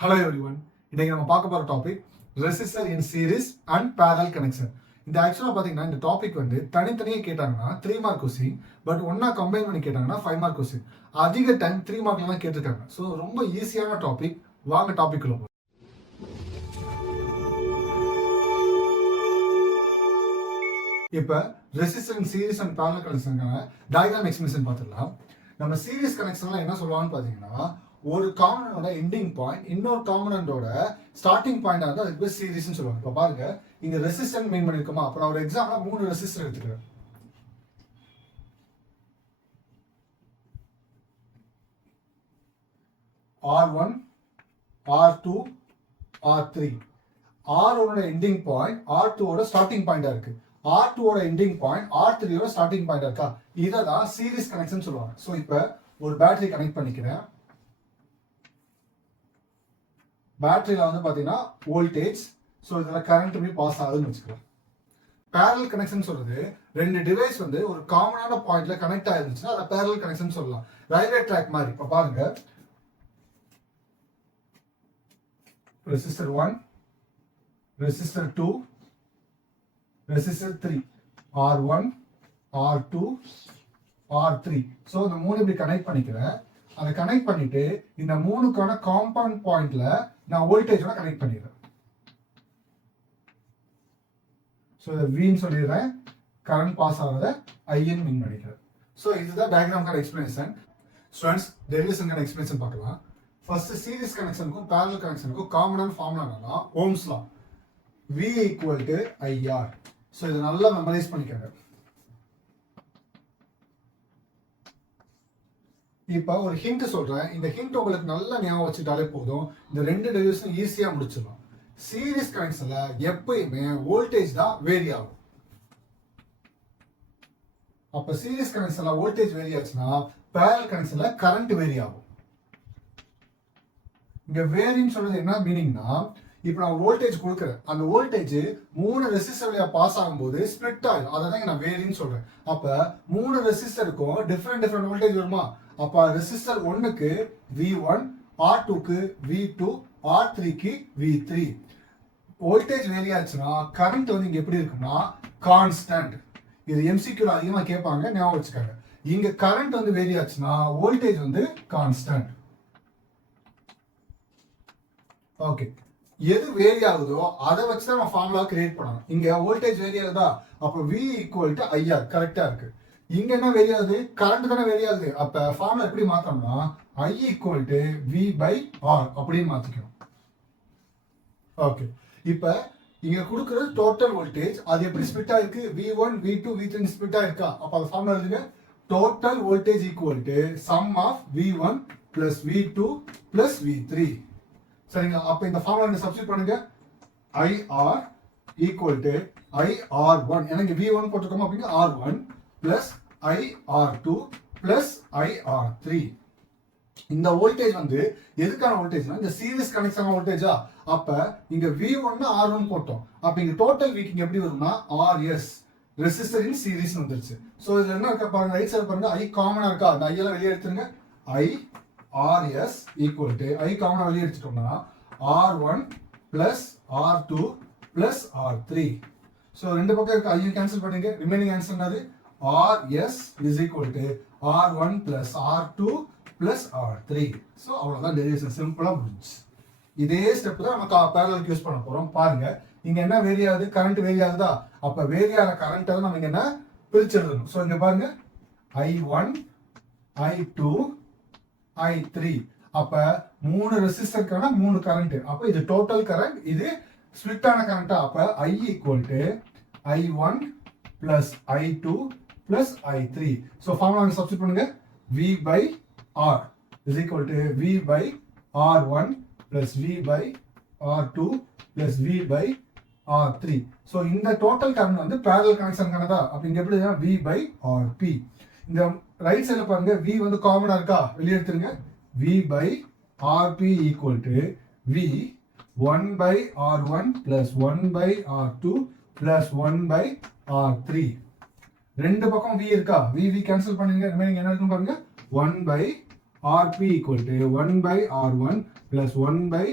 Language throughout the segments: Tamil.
Hello everyone. இன்னைக்கு நம்ம பார்க்க போற topic resistor in series and parallel connection. இந்த ஆக்சுவலா பாத்தீங்கன்னா இந்த டாபிக் வந்து தனித்தனியே கேட்டாங்கன்னா 3 மார்க் கொஸ்டின், பட் ஒண்ணா கம்பைன் பண்ணி கேட்டாங்கன்னா 5 மார்க் கொஸ்டின். அதிக டைம் 3 மார்க்ல தான் கேட்டிருக்காங்க. சோ ரொம்ப ஈஸியான டாபிக். வாங்க டாபிக் குள்ள போலாம். இப்ப resistor in series and parallel connectionக்கான டயகிராம் எக்ஸ்பிளனேஷன் பார்த்துடலாம். நம்ம சீரிஸ் கனெக்ஷன்ல என்ன சொல்லுவாங்கன்னு பாத்தீங்கன்னா ஒரு காம்பனண்டோட எண்டிங் பாயிண்ட் இன்னொரு காம்பனண்டோட ஸ்டார்டிங் பாயிண்டா இருந்தா அதுக்கு பேர் சீரிஸ்னு சொல்லுவாங்க. இப்போ பாருங்க இங்க ரெசிஸ்டர் மீன் பண்ணிருக்கோமா, அப்ப நான் ஒரு எக்ஸாம்பிளா 3 ரெசிஸ்டர் எடுத்துக்கிறேன். R1 R2 R3. R1 ஓட எண்டிங் பாயிண்ட் R2 ஓட ஸ்டார்டிங் பாயிண்டா இருக்கு. R2 ஓட எண்டிங் பாயிண்ட் R3 ஓட ஸ்டார்டிங் பாயிண்டா இருக்கா, இதை தான் சீரிஸ் கனெக்ஷன் சொல்லுவாங்க. ஸோ இப்போ ஒரு பேட்டரி கனெக்ட் பண்ணிக்கிறேன். பேட்டரியில் வந்து பார்த்தீங்கன்னா வோல்டேஜ், ஸோ இதில் கரண்ட் போய் பாஸ் ஆகுதுன்னு வச்சுக்கலாம். பேரல் கனெக்ஷன் சொல்றது ரெண்டு டிவைஸ் வந்து ஒரு காமனான பாயிண்ட்ல கனெக்ட் ஆயிருந்துச்சுன்னா அதை பேரல் கனெக்ஷன் சொல்லலாம். ரயில்வே ட்ராக் மாதிரி. இப்போ பாருங்க resistor 1, resistor 2, resistor 3, R1, R2, R3. So இந்த மூணு இப்படி கனெக்ட் பண்ணிக்கிறேன். அதை கனெக்ட் பண்ணிட்டு இந்த மூணுக்கான காம்பவுண்ட் பாயிண்ட்ல நான் வோல்டேஜோட கனெக்ட் பண்ணிடுறேன். ஸோ இதை வின்னு சொல்லிடுறேன், கரண்ட் பாஸ் ஆகிறத ஐன்னு மீன் பண்ணிக்கிறேன். ஸோ இதுதான் டயக்ராம்கான எக்ஸ்பிளனேஷன். ஸ்டூடெண்ட்ஸ் டெரிவேஷனுக்கான எக்ஸ்பிளனேஷன் பார்க்கலாம். ஃபர்ஸ்ட் சீரிஸ் கனெக்ஷனுக்கும் பேரலல் கனெக்ஷனுக்கும் காமனான ஃபார்முலா என்னன்னா Ohm's law, V equal to IR. So இதை நல்லா மெமரைஸ் பண்ணிக்கோங்க. இப்போ ஒரு ஹிண்ட் சொல்றேன். இந்த ஹிண்ட் உங்களுக்கு நல்லா ஞாபகம் வச்சுட்டாலே போதும், இந்த ரெண்டு டெரிவேஷன் ஈஸியா முடிச்சிடலாம். சீரிஸ் கனெக்ஷன்ல எப்பயுமே வோல்டேஜ் தான் வேரி ஆகும். அப்ப சீரிஸ் கனெக்ஷன்ல வோல்டேஜ் வேரி ஆச்சுன்னா பேரலல் கனெக்ஷன்ல கரண்ட் வேரி ஆகும். இங்க வேரின்னு சொல்றது என்ன மீனிங்னா, இப்போ நான் வோல்டேஜ் கொடுக்குறேன், அந்த வோல்டேஜ் 3 ரெசிஸ்டர் வழியா பாஸ் ஆகும்போது ஸ்பிளிட் ஆகும். அதை தான் நான் வேரின்னு சொல்றேன். அப்ப 3 ரெசிஸ்டருக்கும் டிஃப்ரெண்ட் வோல்டேஜ் வருமா, அப்ப ரெசிஸ்டர் 1க்கு V1, R2க்கு V2, R3க்கு V3. வோல்டேஜ் வேரி ஆச்சுன்னா கரண்ட் வந்து இங்க எப்படி இருக்குன்னா கான்ஸ்டன்ட். இது MCQல அதிகமா கேட்பாங்க, ஞாபகம் வச்சுக்காங்க. இங்க கரண்ட் வந்து வேரி ஆச்சுன்னா வோல்டேஜ் வந்து கான்ஸ்டன்ட். ஓகே, எது வேரி ஆகுதோ அதை வச்சு தான் நம்ம ஃபார்முலா கிரியேட் பண்ணணும். இங்க வோல்டேஜ் வேரி ஆகுதா, அப்ப V ஈக்குவல் டு IR கரெக்டா இருக்கு. இங்க என்ன வேரி ஆகுது, கரண்ட் தானே வேரி ஆகுது. அப்ப ஃபார்முலா எப்படி மாத்தணும்னா I ஈக்குவல் டு V/R அப்படின்னு மாத்திக்கணும். ஓகே, இப்ப இங்க கொடுக்குறது டோட்டல் வோல்டேஜ், அது எப்படி ஸ்பிளிட் ஆயிருக்கு, V1, V2, V3 ஸ்பிளிட் ஆயிருக்கா. அப்ப அந்த ஃபார்முலா எழுதுங்க, total voltage equal to sum of V1 plus V2 plus V3. சரிங்களா. அப்ப இந்த ஃபார்முலா சப்ஸ்டிட்யூட் பண்ணுங்க. IR ஈக்குவல் டு IR1, எனக்கு V1 போட்டுக்கோமா அப்படிங்க, R1 plus IR2 plus IR3. இந்த வோல்டேஜ் வந்து எதுக்கான வோல்டேஜ்னா இந்த சீரிஸ் கனெக்ஷன் வோல்டேஜா. அப்ப இங்க V1 R1 போட்டோம். அப்ப இங்க டோட்டல் வீக்கிங் எப்படி வரும்னா RS, ரெசிஸ்டர் இன் சீரிஸ் வந்துருச்சு. சோ இதுல என்ன இருக்க பாருங்க, ரைட் சைடு பாருங்க, I காமனா இருக்கா, அந்த I எல்லாம் வெளியே எடுத்துருங்க. IRS ஈக்குவல் டு I காமனா வெளியே எடுத்துட்டோம்னா R1 plus R2 plus R3. So ரெண்டு பக்கம் இருக்க I கேன்சல் பண்ணுங்க, ரிமைனிங் ஆன்சர் என்னது RS is equal to R1 plus R2 plus R3. So அவ்வளோதான் டெரிவேஷன், சிம்பிளாக முடிஞ்சு. இதே ஸ்டெப் தான் நம்ம பேரலலுக்கு யூஸ் பண்ண போகிறோம். பாருங்க இங்கே என்ன வேரி ஆகுது, கரண்ட் வேரி ஆகுதா. அப்போ வேரி ஆகிற கரண்ட்டை தான் நம்ம இங்கே என்ன பிரிச்சு எழுதணும். ஸோ இங்கே பாருங்க I1, I2, I3. அப்போ 3 ரெசிஸ்டருக்கான 3 கரண்ட். அப்போ இது டோட்டல் கரண்ட், இது ஸ்பிளிட்டான கரண்ட்டா. அப்போ I equal to I1 plus I2 plus I3. So formula substitute பண்ணுங்க, V/R is equal to V/R1 plus V/R2 plus V/R3. So இந்த total term வந்து parallel connection கானதா. அப்ப இங்க எப்படி எழுதலாம், V/RP. இந்த ரைட் சைடுல பாருங்க V வந்து காமனா இருக்கா, வெளிய எடுத்துருங்க. V/RP equal to V 1/R1 plus 1/R2 plus 1/R3. ரெண்டு பக்கம் V இருக்கா, V கேன்சல் பண்ணுங்க, ரிமைனிங் என்ன இருக்குன்னு பாருங்க, 1/RP equal to 1/R1 plus 1/R2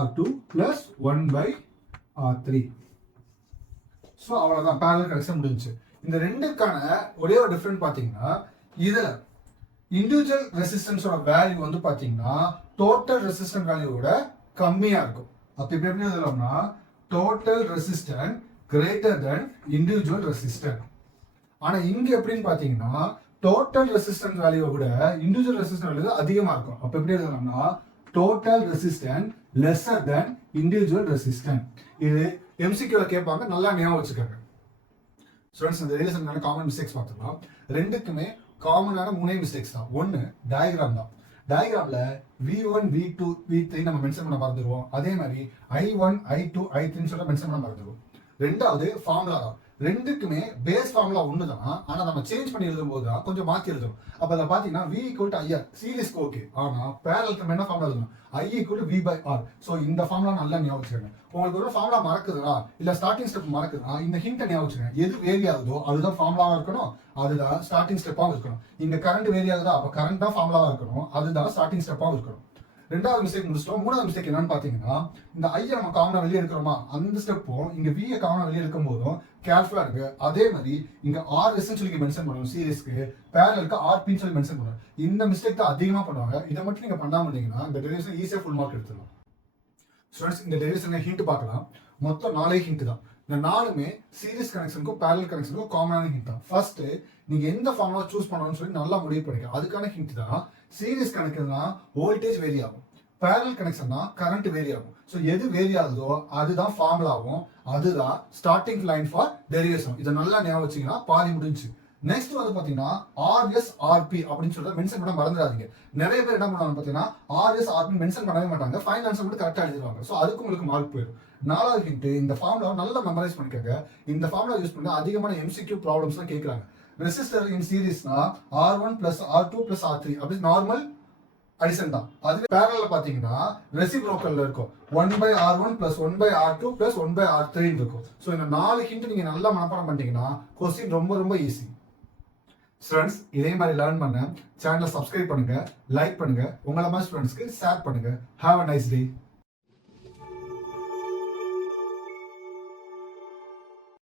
R2 plus 1 by R3. So அவ்வளோதான், parallel connection முடிஞ்சுச்சு. இந்த ரெண்டுக்கான ஒரே ஒரு டிஃப்ரெண்ட் பார்த்தீங்கன்னா இதில் இண்டிவிஜுவல் ரெசிஸ்டன்ஸோட வேல்யூ வந்து பார்த்தீங்கன்னா டோட்டல் ரெசிஸ்டன்ஸ் வேல்யூவோட கம்மியாக இருக்கும். அப்போ இப்போ எப்படி எழுதலாம்னா total resistance greater than individual resistance. ஆனால் இங்கே எப்படின்னு பார்த்தீங்கன்னா டோட்டல் ரெசிஸ்டன்ஸ் வேல்யூவை விட இண்டிவிஜுவல் ரெசிஸ்டன்ஸ் வேல்யூ அதிகமாக இருக்கும். அப்போ எப்படி எழுதலாம்னா total resistance lesser than individual resistance. இது எம்சிக்யூல கேட்பாங்க, நல்லா ஞாபகம் வச்சுக்கோங்க. ஸ்டூடெண்ட்ஸ், இந்த ரிலேஷனுக்கான காமன் மிஸ்டேக்ஸ் பார்த்துக்கலாம். ரெண்டுக்குமே காமனான 3 மிஸ்டேக்ஸ் தான். ஒன்று டயக்ராம் தான். டயக்ராம்ல V1 V2 V3 நம்ம மென்ஷன் பண்ண மறந்துடுவோம். அதே மாதிரி I1 I2 I3 சொல்ல மென்ஷன் பண்ண மறந்துடுவோம். ரெண்டாவது ஃபார்முலா தான். ரெண்டுக்குமே பேஸ் ஃபார்முலா ஒன்று தான், ஆனால் நம்ம சேஞ்ச் பண்ணி எழுதும் போது தான் கொஞ்சம் மாற்றி எழுதும். அப்போ அதை பார்த்தீங்கன்னா V = IR சீரிஸ்க்கு ஓகே, ஆனால் பேரலுக்கு நம்ம என்ன ஃபார்முலா எழுதணும், I = V/R. ஸோ இந்த ஃபார்முலா நல்லா ஞாபகம் வச்சுக்கோங்க. உங்களுக்கு ஒரு ஃபார்முலா மறக்குதுனா இல்லை ஸ்டார்டிங் ஸ்டெப் மறக்குதுனா இந்த ஹிண்ட்டை ஞாபகம் வச்சுக்கோங்க. எது வேரி ஆகுதோ அதுதான் ஃபார்முலாவாக இருக்கணும், அதுதான் ஸ்டார்டிங் ஸ்டெப்பாகவும் இருக்கணும். இங்கே கரண்ட் வேரி ஆகுதா, அப்போ கரண்ட் தான் ஃபார்முலாவாக இருக்கணும், அதுதான் ஸ்டார்டிங் ஸ்டெப்பாகவும் இருக்கணும். ரெண்டாவது மிஸ்டேக் முடிச்சிட்டோம். மூணாவது மிஸ்டேக் என்னன்னு பார்த்தீங்கன்னா இந்த ஐயை நம்ம காமனா வெளியே எடுக்கிறோமா, அந்த ஸ்டெப்பும் இங்கே வியை காமனா வெளியே எடுக்கும் போதும் கேர்ஃபுல்லாக இருக்கு. அதே மாதிரி இங்கே RS சொல்லி மென்ஷன் பண்ணுவோம் சீரிஸ்க்கு, பேரலுக்கு RP சொல்லி மென்ஷன் பண்ணுவோம். இந்த மிஸ்டேக் தான் அதிகமாக பண்ணுவாங்க. இதை மட்டும் நீங்கள் பண்ணாமல் இருந்தீங்கன்னா இந்த டெரிவேஷன் ஈஸியாக ஃபுல் மார்க் எடுத்துடலாம். ஸ்டூடெண்ட்ஸ், இந்த டெரிவேஷன் ஹிண்ட் பார்க்கலாம். மொத்தம் 4 ஹிண்ட் தான். இந்த 4மே சீரிஸ் கனெக்ஷனுக்கும் பேரல் கனெக்ஷனுக்கும் காமனான ஹிண்ட் தான். ஃபர்ஸ்ட் நீங்க எந்த ஃபார்முலா சூஸ் பண்ணணும்னு சொல்லி நல்லா முடிவு பண்ணிக்க. அதுக்கான ஹிண்ட் தான் சீரிஸ் கனெக்ஷன்னா வோல்டேஜ் வேரி ஆகும், பேரல் கனெக்ஷன்னா கரண்ட் வேரி ஆகும். ஸோ எது வேரி ஆகுதோ அதுதான் ஃபார்முலாவும், அதுதான் ஸ்டார்டிங் லைன் ஃபார் டெரிவேஷன். இதை நல்லா ஞாபகம் வச்சீங்கன்னா பாதி முடிஞ்சு. நெக்ஸ்ட் வந்து பாத்தீங்கன்னா RS RP அப்படின்னு சொல்லிட்டு மென்ஷன் பண்ண மறந்துடாதீங்க. நிறைய பேர் என்ன பண்ணுவாங்க பாத்தீங்கன்னா RS RP மென்ஷன் பண்ணவே மாட்டாங்க, ஃபைனல் ஆன்சர் மட்டும் கரெக்டா எழுதிடுவாங்க. ஸோ அதுக்கு உங்களுக்கு மார்க் போயிடும். 4வது ஹிண்ட், இந்த ஃபார்முலா நல்லா மெமரைஸ் பண்ணிக்கோங்க. இந்த ஃபார்முலா யூஸ் பண்ணி அதிகமான MCQ ப்ராப்ளம்ஸ் தான் கேட்கறாங்க. ரெசிஸ்டர் இன் சீரிஸ்னா R1 plus R2 plus R3 அப்படி நார்மல் அடிஷன் தான். அது பேரல்ல பாத்தீங்கன்னா ரெசிப்ரோக்கல்ல இருக்கும் 1/R1 plus 1/R2 plus 1/R3 இருக்கும். ஸோ இந்த 4 ஹிண்ட் நீங்க நல்லா மனப்பாடம் பண்ணிட்டீங்கன்னா கொஸ்டின் ரொம்ப ரொம்ப ஈஸி. ஸ்டூடெண்ட்ஸ், இதே மாதிரி லேர்ன் பண்ண சேனலை சப்ஸ்கிரைப் பண்ணுங்க, லைக் பண்ணுங்க, உங்கள மாதிரி ஸ்டூடெண்ட்ஸ்க்கு ஷேர் பண்ணுங்க. Have a nice day.